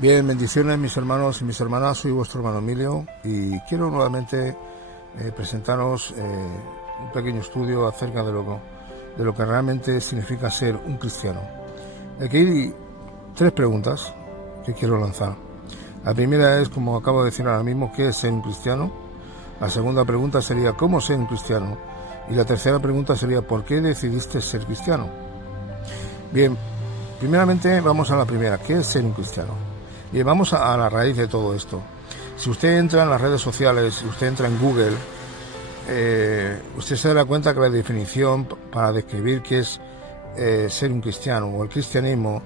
Bien, bendiciones mis hermanos y mis hermanas, soy vuestro hermano Emilio y quiero nuevamente presentaros un pequeño estudio acerca de lo que realmente significa ser un cristiano. Aquí hay tres preguntas que quiero lanzar. La primera es, como acabo de decir ahora mismo, ¿qué es ser un cristiano? La segunda pregunta sería, ¿cómo ser un cristiano? Y la tercera pregunta sería, ¿por qué decidiste ser cristiano? Bien, primeramente vamos a la primera, ¿qué es ser un cristiano? Y vamos a la raíz de todo esto. Si usted entra en las redes sociales, si usted entra en Google, usted se dará cuenta que la definición para describir qué es ser un cristiano o el cristianismo,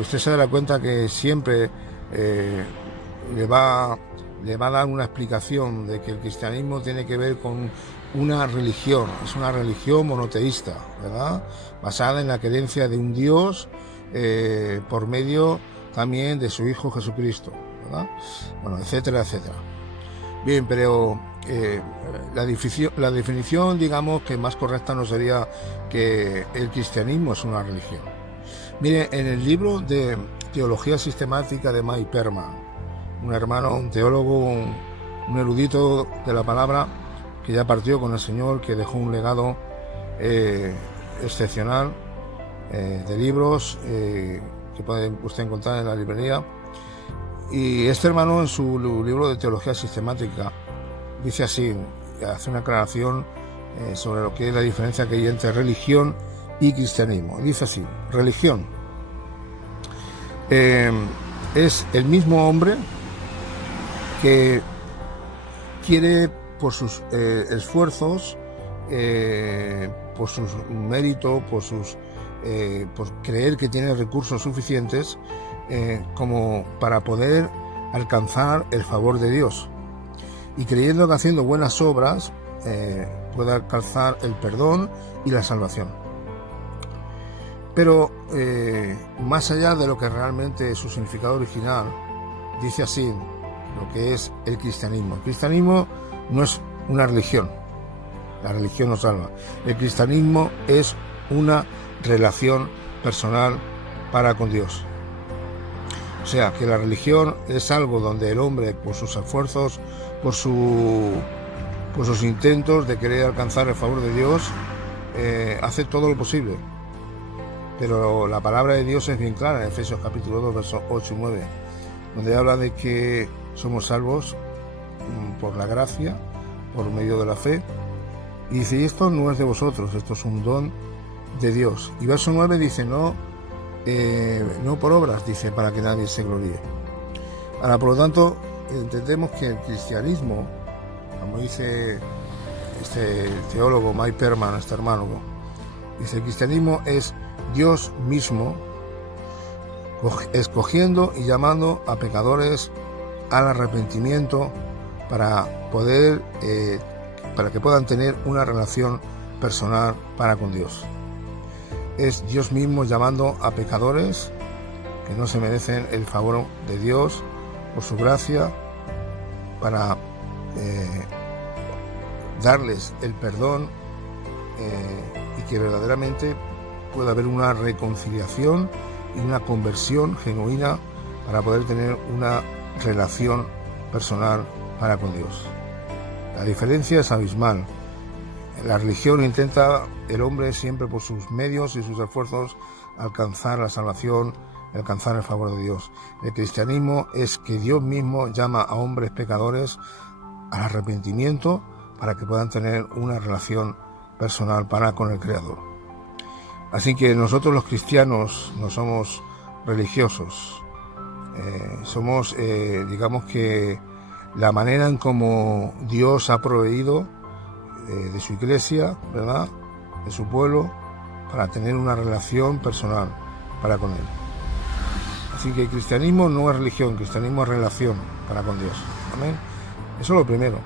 usted se dará cuenta que siempre le va a dar una explicación de que el cristianismo tiene que ver con una religión, es una religión monoteísta, ¿verdad? Basada en la creencia de un Dios por medio también de su Hijo Jesucristo, ¿verdad? Bueno, etcétera, etcétera. Bien, pero la definición, digamos, que más correcta no sería que el cristianismo es una religión. Mire, en el libro de Teología Sistemática de Mike Perman, un hermano, un teólogo, un erudito de la palabra, que ya partió con el Señor, que dejó un legado excepcional de libros que puede usted encontrar en la librería. Y este hermano, en su libro de Teología Sistemática, dice así, hace una aclaración sobre lo que es la diferencia que hay entre religión y cristianismo. Dice así: religión es el mismo hombre que quiere, por sus esfuerzos, por sus méritos, por creer que tiene recursos suficientes como para poder alcanzar el favor de Dios, y creyendo que haciendo buenas obras puede alcanzar el perdón y la salvación. Pero más allá de lo que realmente es su significado original, dice así lo que es el cristianismo. El cristianismo no es una religión, la religión no salva. El cristianismo es una relación personal para con Dios. O sea, que la religión es algo donde el hombre, por sus esfuerzos, por sus intentos de querer alcanzar el favor de Dios, hace todo lo posible. Pero la palabra de Dios es bien clara en Efesios capítulo 2, versos 8 y 9, donde habla de que somos salvos por la gracia, por medio de la fe. Y dice, y esto no es de vosotros, esto es un don de Dios. Y verso 9 dice, no por obras, dice, para que nadie se gloríe. Ahora, por lo tanto, entendemos que el cristianismo, como dice este teólogo Mike Perman, este hermano, dice, el cristianismo es Dios mismo escogiendo y llamando a pecadores al arrepentimiento para que puedan tener una relación personal para con Dios. Es Dios mismo llamando a pecadores que no se merecen el favor de Dios por su gracia, para darles el perdón y que verdaderamente pueda haber una reconciliación y una conversión genuina para poder tener una relación personal para con Dios. La diferencia es abismal. La religión intenta el hombre siempre por sus medios y sus esfuerzos alcanzar la salvación, alcanzar el favor de Dios. El cristianismo es que Dios mismo llama a hombres pecadores al arrepentimiento para que puedan tener una relación personal para con el Creador. Así que nosotros los cristianos no somos religiosos, somos, digamos que la manera en cómo Dios ha proveído de su iglesia, ¿verdad?, de su pueblo, para tener una relación personal para con Él. Así que el cristianismo no es religión, el cristianismo es relación para con Dios. Amén. Eso es lo primero.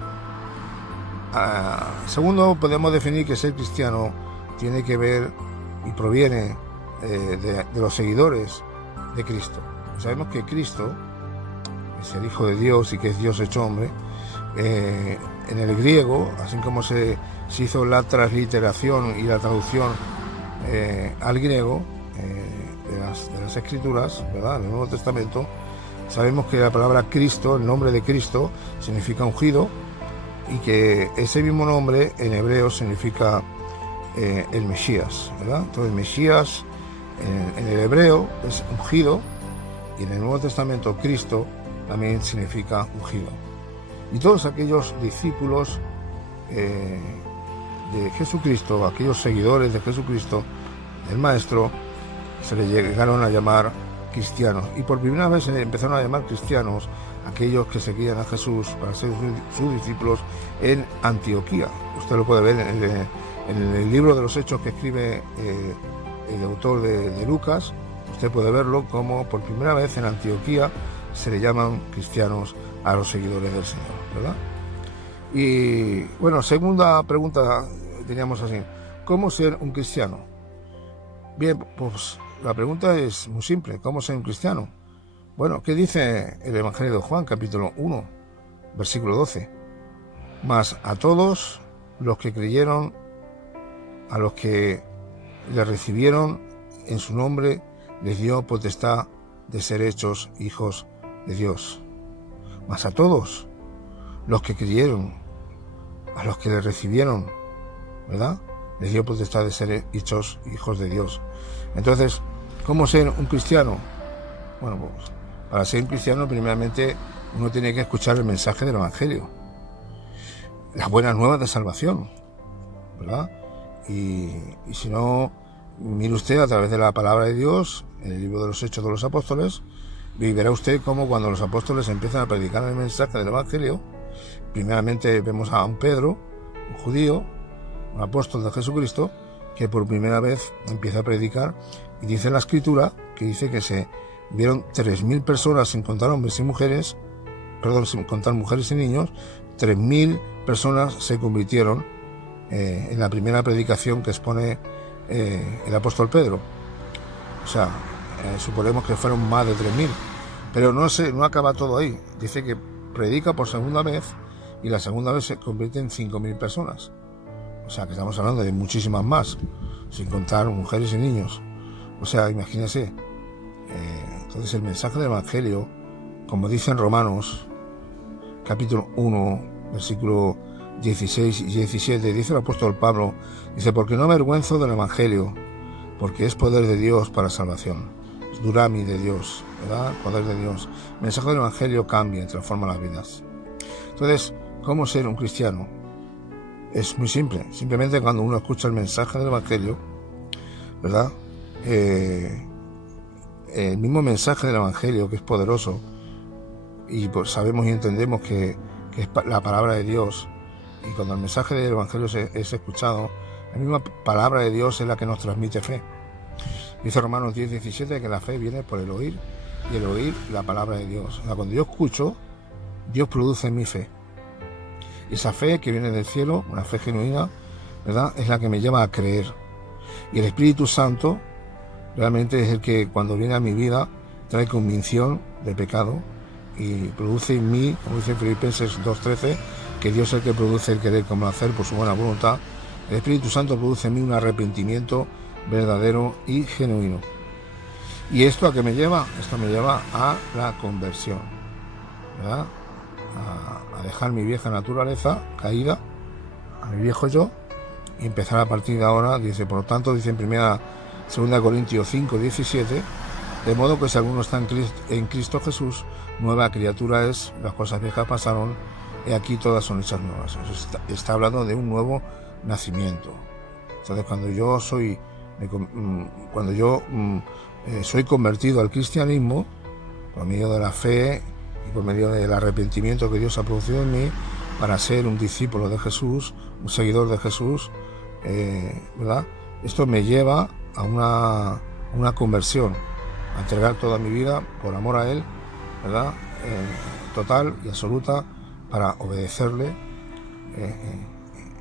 Segundo, podemos definir que ser cristiano tiene que ver y proviene de los seguidores de Cristo. Sabemos que Cristo es el Hijo de Dios y que es Dios hecho hombre. En el griego, así como se hizo la transliteración y la traducción al griego de las Escrituras, ¿verdad?, del Nuevo Testamento, Sabemos que la palabra Cristo, el nombre de Cristo, significa ungido, y que ese mismo nombre en hebreo significa el Mesías, ¿verdad? Entonces Mesías en el hebreo es ungido, y en el Nuevo Testamento Cristo también significa ungido. Y todos aquellos discípulos de Jesucristo, aquellos seguidores de Jesucristo, del Maestro, se le llegaron a llamar cristianos, y por primera vez se le empezaron a llamar cristianos aquellos que seguían a Jesús para ser sus discípulos en Antioquía. Usted lo puede ver en el libro de los Hechos que escribe el autor de Lucas. Usted puede verlo como por primera vez en Antioquía se le llaman cristianos a los seguidores del Señor, ¿verdad? Y bueno, segunda pregunta teníamos así: ¿cómo ser un cristiano? Bien, pues la pregunta es muy simple: ¿cómo ser un cristiano? Bueno, ¿qué dice el Evangelio de Juan, capítulo 1, versículo 12? Mas a todos los que creyeron, a los que le recibieron en su nombre, les dio potestad de ser hechos hijos de Dios. Mas a todos los que creyeron, a los que le recibieron, ¿verdad?, les dio potestad de ser hechos hijos de Dios. Entonces, ¿cómo ser un cristiano? Bueno, pues para ser un cristiano, primeramente, uno tiene que escuchar el mensaje del Evangelio, las buenas nuevas de salvación, ¿verdad? Y si no, mire usted a través de la palabra de Dios, en el libro de los Hechos de los Apóstoles, y verá usted cómo cuando los apóstoles empiezan a predicar el mensaje del Evangelio, primeramente vemos a un Pedro, un judío, un apóstol de Jesucristo, que por primera vez empieza a predicar, y dice en la Escritura que dice que se vieron 3.000 personas, sin contar hombres y mujeres, sin contar mujeres y niños, 3.000 personas se convirtieron en la primera predicación que expone el apóstol Pedro. O sea, suponemos que fueron más de 3.000, pero no acaba todo ahí. Dice que predica por segunda vez, y la segunda vez se convierte en 5.000 personas. O sea, que estamos hablando de muchísimas más, sin contar mujeres y niños. O sea, imagínense. Entonces el mensaje del Evangelio, como dice en Romanos, capítulo 1, versículo 16 y 17, dice el apóstol Pablo, dice: porque no me avergüenzo del Evangelio, porque es poder de Dios para salvación. Es Durami de Dios, ¿verdad? Poder de Dios. El mensaje del Evangelio cambia y transforma las vidas. Entonces, ¿cómo ser un cristiano? Es muy simple. Simplemente cuando uno escucha el mensaje del Evangelio, ¿verdad? El mismo mensaje del Evangelio, que es poderoso, y pues sabemos y entendemos que es la palabra de Dios, y cuando el mensaje del Evangelio es escuchado, la misma palabra de Dios es la que nos transmite fe. Dice Romanos 10:17 que la fe viene por el oír, y el oír la palabra de Dios. O sea, cuando yo escucho, Dios produce en mi fe. Y esa fe que viene del cielo, una fe genuina, ¿verdad?, es la que me lleva a creer. Y el Espíritu Santo realmente es el que, cuando viene a mi vida, trae convicción de pecado y produce en mí, como dice en Filipenses 2:13, que Dios es el que produce el querer como el hacer por su buena voluntad. El Espíritu Santo produce en mí un arrepentimiento verdadero y genuino. ¿Y esto a qué me lleva? Esto me lleva a la conversión, ¿verdad? A dejar mi vieja naturaleza caída, a mi viejo yo, y empezar a partir de ahora. Dice, por lo tanto, dice en 2 Corintios 5:17, de modo que si alguno está en Cristo Jesús, nueva criatura es, las cosas viejas pasaron, y aquí todas son hechas nuevas. Está hablando de un nuevo nacimiento. Entonces, cuando yo soy convertido al cristianismo, por medio de la fe y por medio del arrepentimiento que Dios ha producido en mí, para ser un discípulo de Jesús, un seguidor de Jesús, ¿verdad? Esto me lleva a una conversión, a entregar toda mi vida por amor a Él, ¿verdad? Total y absoluta, para obedecerle,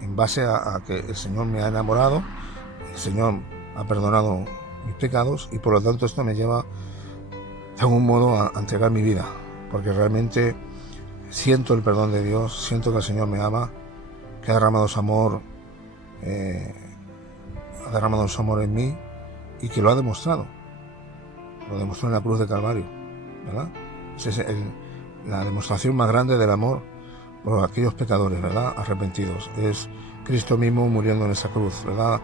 en base a que el Señor me ha enamorado, el Señor ha perdonado mis pecados, y por lo tanto esto me lleva de algún modo a entregar mi vida, porque realmente siento el perdón de Dios, siento que el Señor me ama, que ha derramado su amor, en mí, y que lo ha demostrado. Lo demostró en la cruz de Calvario, ¿verdad? Esa es la demostración más grande del amor por aquellos pecadores, ¿verdad? Arrepentidos. Es Cristo mismo muriendo en esa cruz, ¿verdad?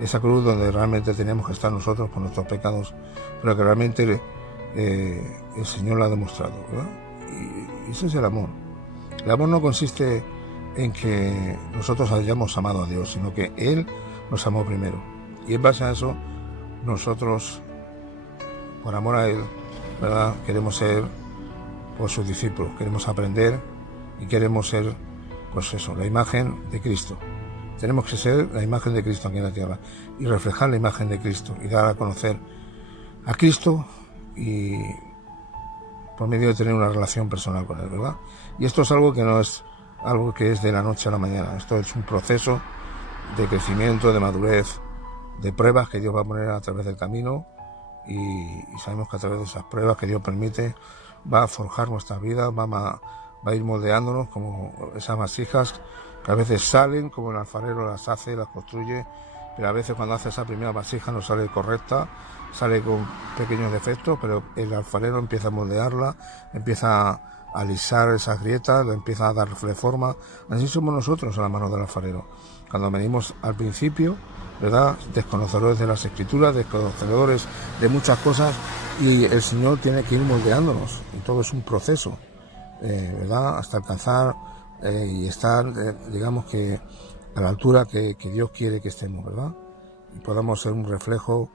Esa cruz donde realmente teníamos que estar nosotros por nuestros pecados, pero que realmente el Señor lo ha demostrado, ¿verdad? Y ese es el amor. El amor no consiste en que nosotros hayamos amado a Dios, sino que Él nos amó primero. Y en base a eso, nosotros, por amor a Él, ¿verdad?, queremos ser pues sus discípulos, queremos aprender y queremos ser, pues eso, la imagen de Cristo. Tenemos que ser la imagen de Cristo aquí en la tierra y reflejar la imagen de Cristo y dar a conocer a Cristo y por medio de tener una relación personal con Él, ¿verdad? Y esto es algo que no es algo que es de la noche a la mañana. Esto es un proceso de crecimiento, de madurez, de pruebas que Dios va a poner a través del camino y sabemos que a través de esas pruebas que Dios permite va a forjar nuestras vidas, va a ir moldeándonos como esas vasijas que a veces salen, como el alfarero las hace, las construye, pero a veces cuando hace esa primera vasija no sale correcta, sale con pequeños defectos, pero el alfarero empieza a moldearla, empieza a alisar esas grietas, le empieza a darle forma. Así somos nosotros a la mano del alfarero. Cuando venimos al principio, ¿verdad?, desconocedores de las Escrituras, desconocedores de muchas cosas, y el Señor tiene que ir moldeándonos, y todo es un proceso, ¿verdad?, hasta alcanzar y estar, digamos que a la altura que Dios quiere que estemos, ¿verdad?, y podamos ser un reflejo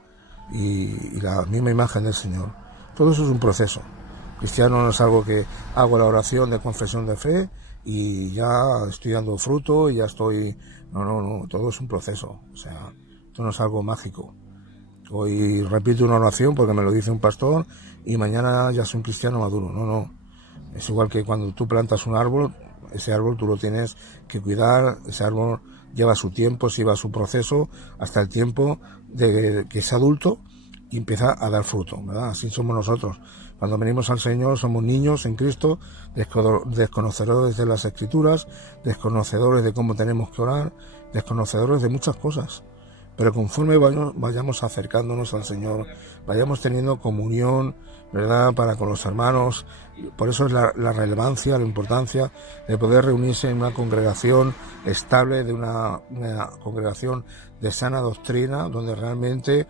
y la misma imagen del Señor. Todo eso es un proceso. Cristiano no es algo que hago la oración de confesión de fe y ya estoy dando fruto y ya estoy... No, todo es un proceso. O sea, esto no es algo mágico. Hoy repito una oración porque me lo dice un pastor y mañana ya soy un cristiano maduro. No. Es igual que cuando tú plantas un árbol, ese árbol tú lo tienes que cuidar, ese árbol lleva su tiempo, lleva su proceso hasta el tiempo de que es adulto y empieza a dar fruto, ¿verdad? Así somos nosotros. Cuando venimos al Señor somos niños en Cristo, desconocedores de las Escrituras, desconocedores de cómo tenemos que orar, desconocedores de muchas cosas. Pero conforme vayamos acercándonos al Señor, vayamos teniendo comunión, ¿verdad?, para con los hermanos. Por eso es la relevancia, la importancia de poder reunirse en una congregación estable, de una congregación de sana doctrina, donde realmente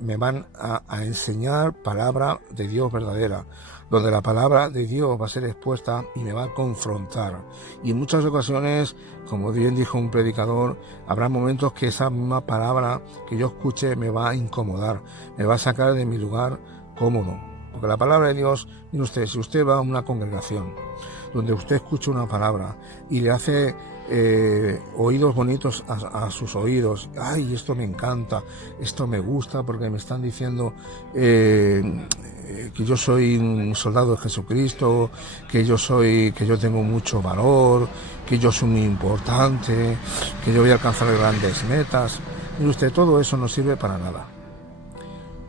me van a enseñar palabra de Dios verdadera, donde la palabra de Dios va a ser expuesta y me va a confrontar. Y en muchas ocasiones, como bien dijo un predicador, habrá momentos que esa misma palabra que yo escuche me va a incomodar, me va a sacar de mi lugar cómodo. Porque la palabra de Dios, mire usted, si usted va a una congregación donde usted escucha una palabra y le hace oídos bonitos a sus oídos, ay, esto me encanta, esto me gusta porque me están diciendo que yo soy un soldado de Jesucristo, que yo tengo mucho valor, que yo soy muy importante, que yo voy a alcanzar grandes metas. Mire usted, todo eso no sirve para nada.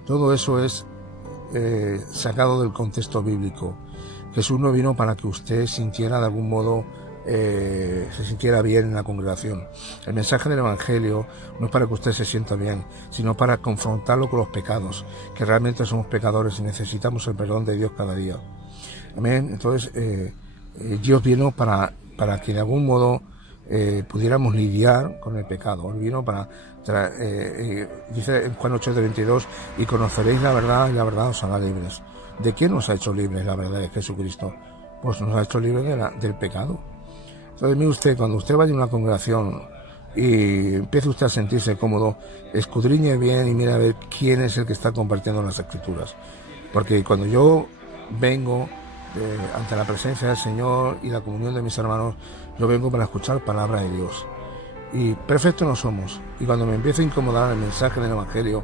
Todo eso es sacado del contexto bíblico. Jesús no vino para que usted sintiera de algún modo, se sintiera bien en la congregación. El mensaje del Evangelio no es para que usted se sienta bien, sino para confrontarlo con los pecados, que realmente somos pecadores y necesitamos el perdón de Dios cada día. Amén. Entonces, Dios vino para que de algún modo pudiéramos lidiar con el pecado. Él vino para dice en Juan 8:32, y conoceréis la verdad y la verdad os hará libres. ¿De qué nos ha hecho libres la verdad de Jesucristo? Pues nos ha hecho libres del pecado. Entonces, mire usted, cuando usted vaya a una congregación y empiece usted a sentirse cómodo, escudriñe bien y mire a ver quién es el que está compartiendo las Escrituras. Porque cuando yo vengo ante la presencia del Señor y la comunión de mis hermanos, yo vengo para escuchar palabra de Dios. Y perfectos no somos. Y cuando me empieza a incomodar el mensaje del Evangelio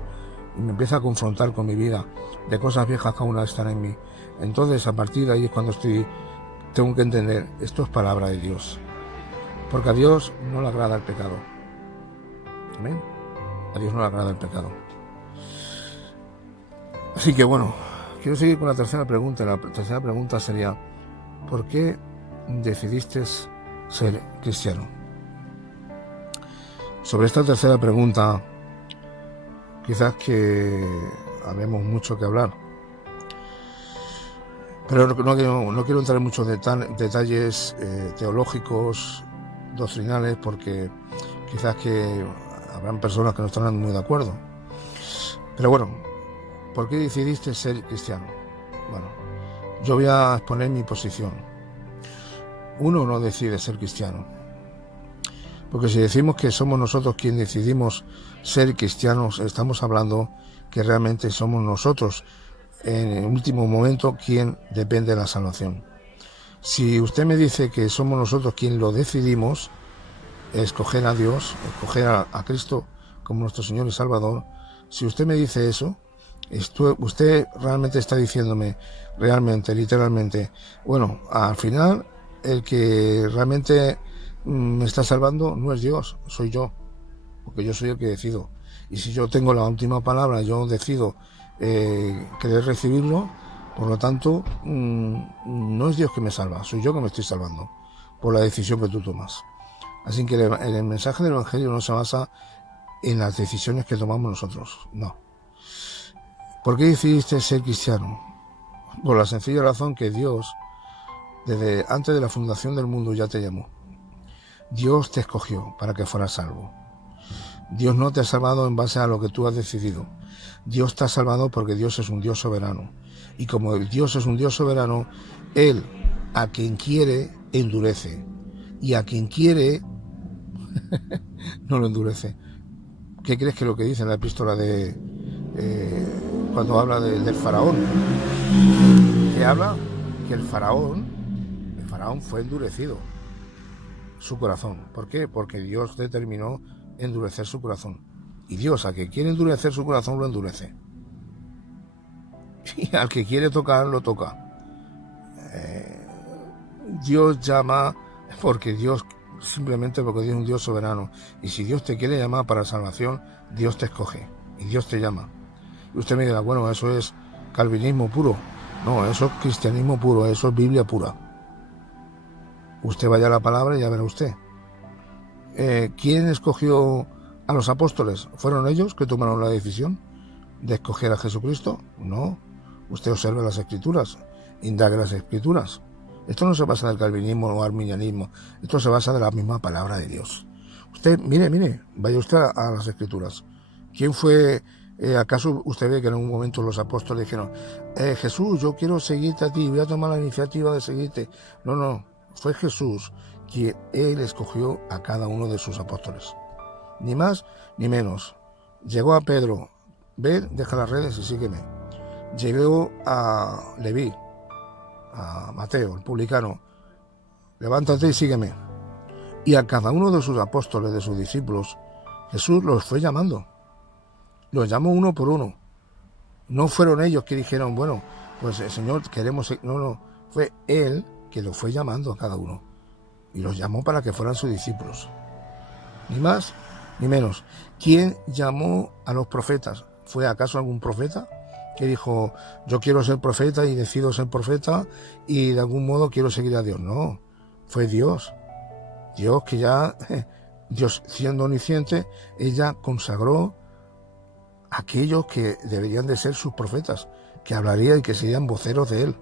y me empieza a confrontar con mi vida de cosas viejas que aún están en mí, entonces a partir de ahí es cuando tengo que entender, esto es palabra de Dios. Porque a Dios no le agrada el pecado. Amén. A Dios no le agrada el pecado. Así que bueno, quiero seguir con la tercera pregunta. La tercera pregunta sería, ¿por qué decidiste ser cristiano? Sobre esta tercera pregunta, quizás que habemos mucho que hablar. Pero no quiero entrar en muchos detalles teológicos, doctrinales, porque quizás que habrán personas que no estarán muy de acuerdo. Pero bueno, ¿por qué decidiste ser cristiano? Bueno, yo voy a exponer mi posición. Uno no decide ser cristiano, porque si decimos que somos nosotros quienes decidimos ser cristianos, estamos hablando que realmente somos nosotros en el último momento quien depende de la salvación. Si usted me dice que somos nosotros quien lo decidimos, escoger a Dios, escoger a Cristo como nuestro Señor y Salvador, si usted me dice eso, usted realmente está diciéndome, realmente, literalmente, bueno, al final el que realmente me está salvando no es Dios, soy yo, porque yo soy el que decido. Y si yo tengo la última palabra, yo decido querer recibirlo, por lo tanto, no es Dios que me salva, soy yo que me estoy salvando, por la decisión que tú tomas. Así que el mensaje del Evangelio no se basa en las decisiones que tomamos nosotros, no. ¿Por qué decidiste ser cristiano? Por la sencilla razón que Dios, desde antes de la fundación del mundo, ya te llamó. Dios te escogió para que fueras salvo. Dios no te ha salvado en base a lo que tú has decidido. Dios te ha salvado porque Dios es un Dios soberano. Y como Dios es un Dios soberano, Él a quien quiere endurece. Y a quien quiere no lo endurece. ¿Qué crees que lo que dice en la epístola de cuando habla del faraón? Que habla que el faraón fue endurecido su corazón. ¿Por qué? Porque Dios determinó endurecer su corazón. Y Dios, a que quiere endurecer su corazón, lo endurece. Y al que quiere tocar, lo toca. Dios llama porque Dios, simplemente porque Dios es un Dios soberano. Y si Dios te quiere llamar para salvación, Dios te escoge y Dios te llama. Y usted me dirá, bueno, eso es calvinismo puro. No, eso es cristianismo puro, eso es Biblia pura. Usted vaya a la palabra y ya verá usted. ¿Quién escogió a los apóstoles? ¿Fueron ellos que tomaron la decisión de escoger a Jesucristo? No. Usted observa las Escrituras, indague las Escrituras. Esto no se basa del calvinismo o arminianismo, esto se basa de la misma palabra de Dios. Usted, mire, vaya usted a las Escrituras. ¿Quién fue? ¿Acaso usted ve que en algún momento los apóstoles dijeron, Jesús, yo quiero seguirte a ti, voy a tomar la iniciativa de seguirte? No, fue Jesús quien Él escogió a cada uno de sus apóstoles. Ni más ni menos. Llegó a Pedro, ven, deja las redes y sígueme. Llegó a Leví, a Mateo, el publicano, levántate y sígueme. Y a cada uno de sus apóstoles, de sus discípulos, Jesús los fue llamando. Los llamó uno por uno. No fueron ellos que dijeron, bueno, pues Señor, queremos... No, fue Él que los fue llamando a cada uno. Y los llamó para que fueran sus discípulos. Ni más ni menos. ¿Quién llamó a los profetas? ¿Fue acaso algún profeta que dijo, yo quiero ser profeta y decido ser profeta y de algún modo quiero seguir a Dios? No, fue Dios. Dios que ya, Dios siendo omnisciente, ella consagró a aquellos que deberían de ser sus profetas, que hablarían y que serían voceros de Él.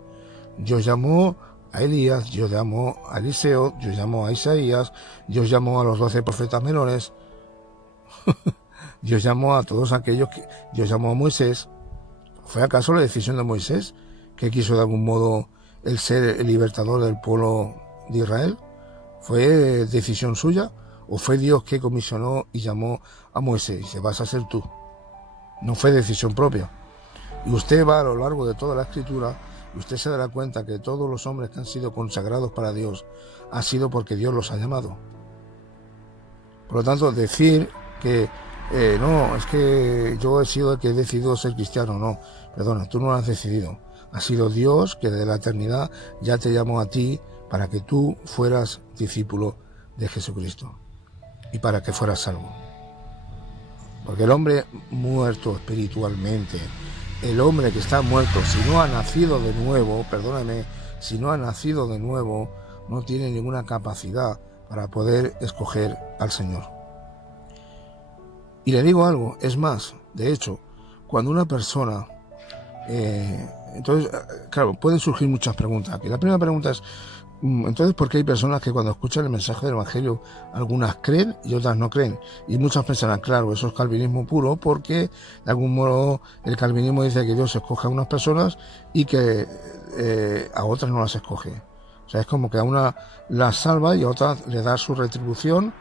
Dios llamó a Elías, Dios llamó a Eliseo, Dios llamó a Isaías, Dios llamó a los 12 profetas menores, Dios llamó a todos aquellos que... Dios llamó a Moisés. ¿Fue acaso la decisión de Moisés que quiso de algún modo el ser el libertador del pueblo de Israel? ¿Fue decisión suya? ¿O fue Dios que comisionó y llamó a Moisés? Y dice, vas a ser tú. No fue decisión propia. Y usted va a lo largo de toda la Escritura y usted se dará cuenta que todos los hombres que han sido consagrados para Dios ha sido porque Dios los ha llamado. Por lo tanto, decir que no, es que yo he sido el que he decidido ser cristiano, no, perdona, tú no lo has decidido. Ha sido Dios que desde la eternidad ya te llamó a ti para que tú fueras discípulo de Jesucristo y para que fueras salvo. Porque el hombre muerto espiritualmente, el hombre que está muerto, si no ha nacido de nuevo, perdóname, si no ha nacido de nuevo, no tiene ninguna capacidad para poder escoger al Señor. Y le digo algo, es más, de hecho, cuando una persona Entonces, claro, pueden surgir muchas preguntas aquí. La primera pregunta es, entonces, ¿por qué hay personas que cuando escuchan el mensaje del Evangelio, algunas creen y otras no creen? Y muchas pensarán, claro, eso es calvinismo puro, porque de algún modo el calvinismo dice que Dios escoge a unas personas y que a otras no las escoge. O sea, es como que a una las salva y a otras le da su retribución,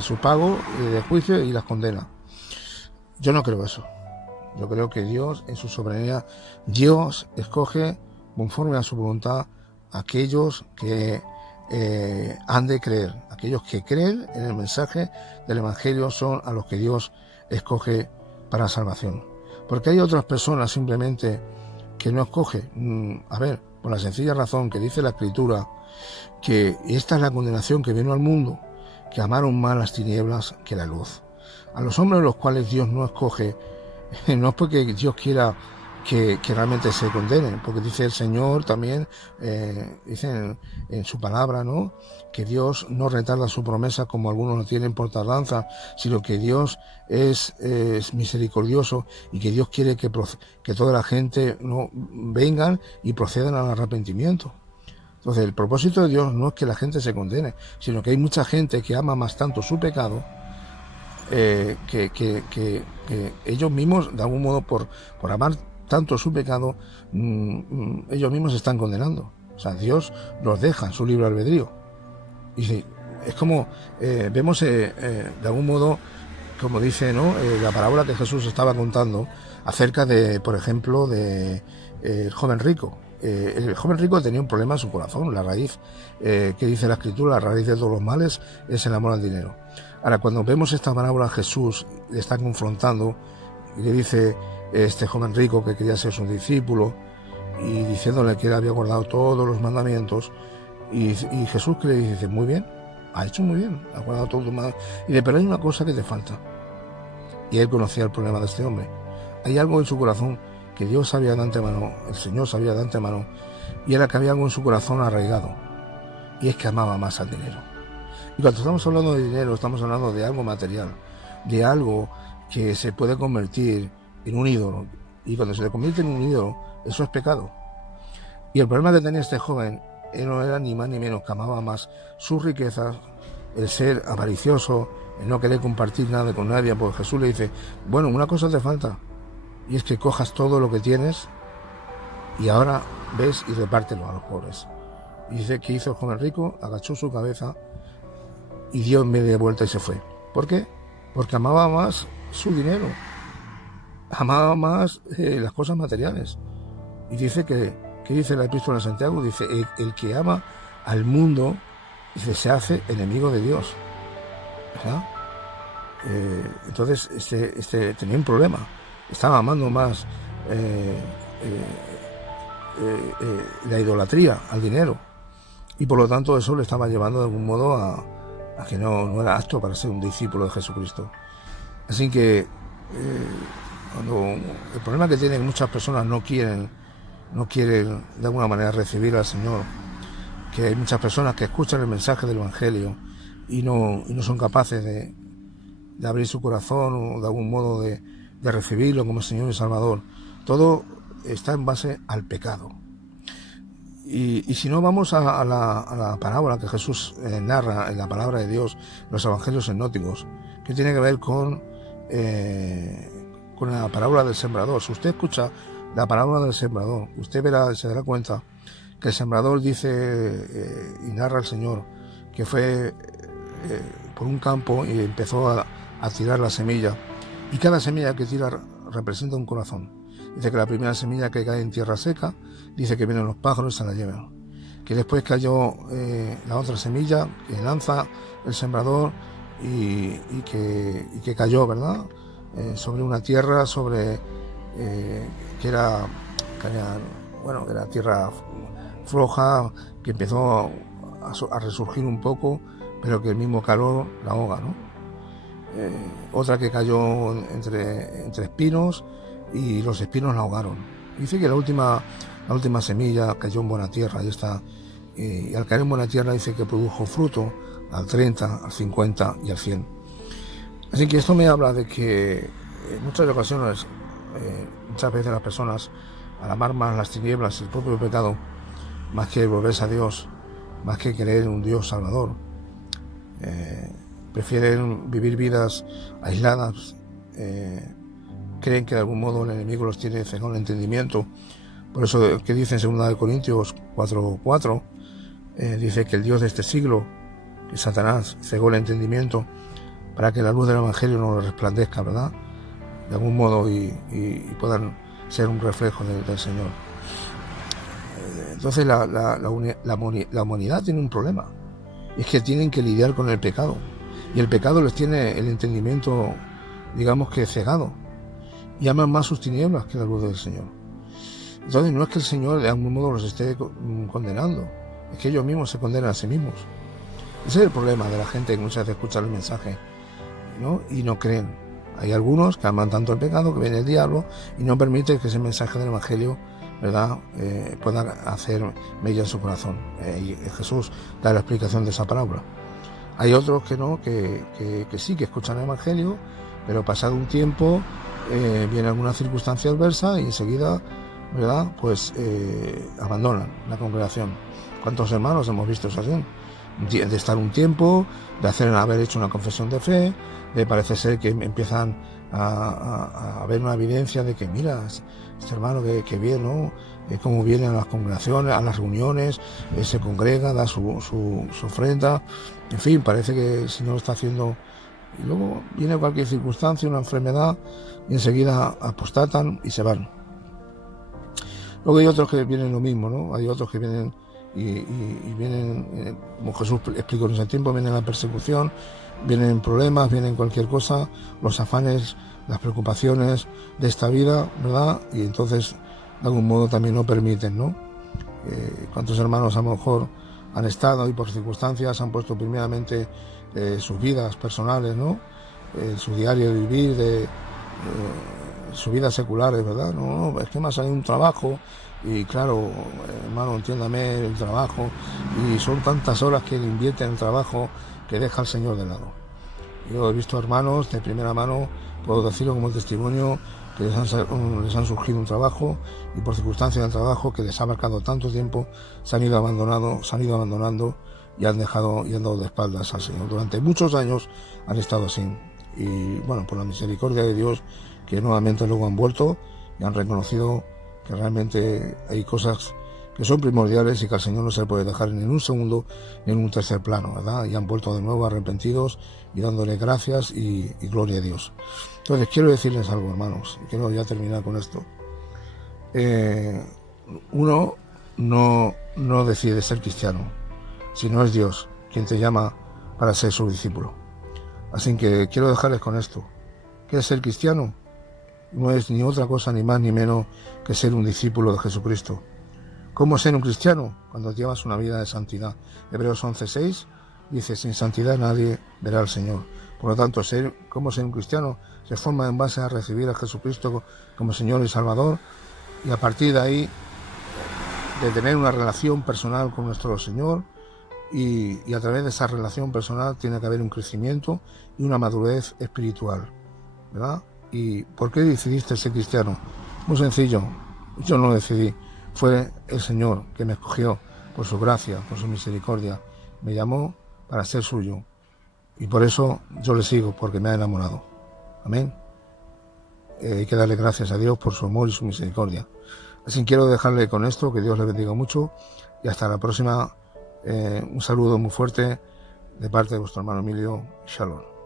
su pago de juicio y las condena. Yo no creo eso. Yo creo que Dios, en su soberanía, Dios escoge conforme a su voluntad aquellos que han de creer. Aquellos que creen en el mensaje del Evangelio son a los que Dios escoge para salvación. Porque hay otras personas simplemente que no escoge. A ver, por la sencilla razón que dice la Escritura, que esta es la condenación que vino al mundo, que amaron más las tinieblas que la luz. A los hombres los cuales Dios no escoge, no es porque Dios quiera que realmente se condenen, porque dice el Señor también, dice en su palabra, ¿no?, que Dios no retarda su promesa como algunos lo tienen por tardanza, sino que Dios es misericordioso y que Dios quiere que toda la gente no vengan y procedan al arrepentimiento. Entonces, el propósito de Dios no es que la gente se condene, sino que hay mucha gente que ama más tanto su pecado que ellos mismos, de algún modo, por amar tanto su pecado, ellos mismos se están condenando. O sea, Dios los deja en su libre albedrío. Y sí, es como vemos de algún modo, como dice, ¿no?, la parábola que Jesús estaba contando acerca de, por ejemplo, de el joven rico. El joven rico tenía un problema en su corazón, la raíz que dice la Escritura, la raíz de todos los males es el amor al dinero. Ahora, cuando vemos esta parábola, Jesús le está confrontando y le dice este joven rico que quería ser su discípulo y diciéndole que él había guardado todos los mandamientos, y Jesús que le dice, muy bien, ha hecho muy bien, ha guardado todos los mandamientos, y dice, pero hay una cosa que te falta. Y él conocía el problema de este hombre. Hay algo en su corazón que Dios sabía de antemano, el Señor sabía de antemano, y era que había algo en su corazón arraigado, y es que amaba más al dinero. Y cuando estamos hablando de dinero, estamos hablando de algo material, de algo que se puede convertir en un ídolo, y cuando se le convierte en un ídolo, eso es pecado. Y el problema que tenía este joven no era ni más ni menos que amaba más sus riquezas, el ser avaricioso, el no querer compartir nada con nadie, porque Jesús le dice, bueno, una cosa te falta, y es que cojas todo lo que tienes y ahora ves y repártelo a los pobres. Y dice que hizo el joven rico, agachó su cabeza y dio media vuelta y se fue. ¿Por qué? Porque amaba más su dinero, amaba más las cosas materiales. Y dice que dice la epístola de Santiago, dice, el que ama al mundo, dice, se hace enemigo de Dios. ¿Verdad? Entonces este tenía un problema, estaba amando más la idolatría al dinero, y por lo tanto eso le estaba llevando de algún modo a que no era apto para ser un discípulo de Jesucristo. Así que cuando el problema que tienen muchas personas no quieren de alguna manera recibir al Señor, que hay muchas personas que escuchan el mensaje del Evangelio y no son capaces de abrir su corazón o de algún modo de recibirlo como Señor y Salvador. Todo está en base al pecado. Y si no, vamos a la parábola que Jesús narra en la palabra de Dios, los evangelios sinópticos, que tiene que ver con la parábola del sembrador. Si usted escucha la parábola del sembrador, usted se dará cuenta que el sembrador dice y narra el Señor que fue por un campo y empezó a tirar la semilla, y cada semilla que tira representa un corazón. Dice que la primera semilla que cae en tierra seca, dice que vienen los pájaros y se la llevan. Que después cayó la otra semilla que lanza el sembrador y que cayó, ¿verdad?, sobre una tierra que era tierra floja, que empezó a resurgir un poco, pero que el mismo calor la ahoga, ¿no? Otra que cayó entre espinos y los espinos la ahogaron. Dice que la última semilla cayó en buena tierra, y al caer en buena tierra dice que produjo fruto al 30, al 50 y al 100. Así que esto me habla de que en muchas ocasiones, muchas veces las personas al amar más las tinieblas y el propio pecado, más que volverse a Dios, más que creer en un Dios salvador, prefieren vivir vidas aisladas, creen que de algún modo el enemigo los tiene cegado el entendimiento. Por eso que dice en 2 Corintios 4:4, dice que el Dios de este siglo, que Satanás, cegó el entendimiento para que la luz del Evangelio no le resplandezca, ¿verdad? De algún modo y puedan ser un reflejo del Señor. Entonces la humanidad tiene un problema, es que tienen que lidiar con el pecado, y el pecado les tiene el entendimiento, digamos que cegado, y aman más sus tinieblas que la luz del Señor. Entonces no es que el Señor de algún modo los esté condenando, es que ellos mismos se condenan a sí mismos. Ese es el problema de la gente que muchas veces escucha el mensaje, ¿no? Y no creen. Hay algunos que aman tanto el pecado que viene el diablo y no permite que ese mensaje del Evangelio, ¿verdad?, pueda hacer mella en su corazón. Y Jesús da la explicación de esa parábola. Hay otros que no, que sí, que escuchan el Evangelio, pero pasado un tiempo viene alguna circunstancia adversa y enseguida, ¿verdad?, pues abandonan la congregación. ¿Cuántos hermanos hemos visto así? De estar un tiempo, de haber hecho una confesión de fe, de parece ser que empiezan a ver una evidencia de que mira, este hermano que bien, ¿no? Cómo viene a las congregaciones, a las reuniones, se congrega, da su ofrenda, en fin, parece que el Señor está haciendo. Y luego viene cualquier circunstancia, una enfermedad, y enseguida apostatan y se van. Luego hay otros que vienen lo mismo, ¿no? Hay otros que vienen y vienen, como Jesús explicó en ese tiempo, viene la persecución, vienen problemas, vienen cualquier cosa, los afanes, las preocupaciones de esta vida, ¿verdad? Y entonces de algún modo también no permiten, ¿no? ¿Cuántos hermanos a lo mejor han estado y por circunstancias han puesto primeramente sus vidas personales, ¿no? Su diario de vivir, su vida seculares, ¿verdad? No, es que me ha salido un trabajo y claro, hermano, entiéndame, el trabajo, y son tantas horas que invierte en el trabajo que deja al Señor de lado. Yo he visto hermanos de primera mano, puedo decirlo como testimonio, que les han surgido un trabajo y por circunstancias del trabajo que les ha marcado tanto tiempo, se han ido abandonando y han dado de espaldas al Señor. Durante muchos años han estado así. Y bueno, por la misericordia de Dios, que nuevamente luego han vuelto y han reconocido que realmente hay cosas que son primordiales y que al Señor no se le puede dejar ni en un segundo ni en un tercer plano, ¿verdad? Y han vuelto de nuevo arrepentidos y dándole gracias y gloria a Dios. Entonces quiero decirles algo, hermanos, y quiero ya terminar con esto. Uno no decide ser cristiano, sino es Dios quien te llama para ser su discípulo. Así que quiero dejarles con esto. ¿Qué es ser cristiano? No es ni otra cosa ni más ni menos que ser un discípulo de Jesucristo. ¿Cómo ser un cristiano? Cuando llevas una vida de santidad. Hebreos 11:6 dice, sin santidad nadie verá al Señor. Por lo tanto, ¿cómo ser un cristiano? Se forma en base a recibir a Jesucristo como Señor y Salvador, y a partir de ahí, de tener una relación personal con nuestro Señor, y a través de esa relación personal tiene que haber un crecimiento y una madurez espiritual, ¿verdad? ¿Y por qué decidiste ser cristiano? Muy sencillo, yo no lo decidí, fue el Señor que me escogió por su gracia, por su misericordia, me llamó para ser suyo, y por eso yo le sigo, porque me ha enamorado. Amén. Hay que darle gracias a Dios por su amor y su misericordia. Así que quiero dejarle con esto, que Dios le bendiga mucho, y hasta la próxima. Un saludo muy fuerte de parte de vuestro hermano Emilio. Shalom.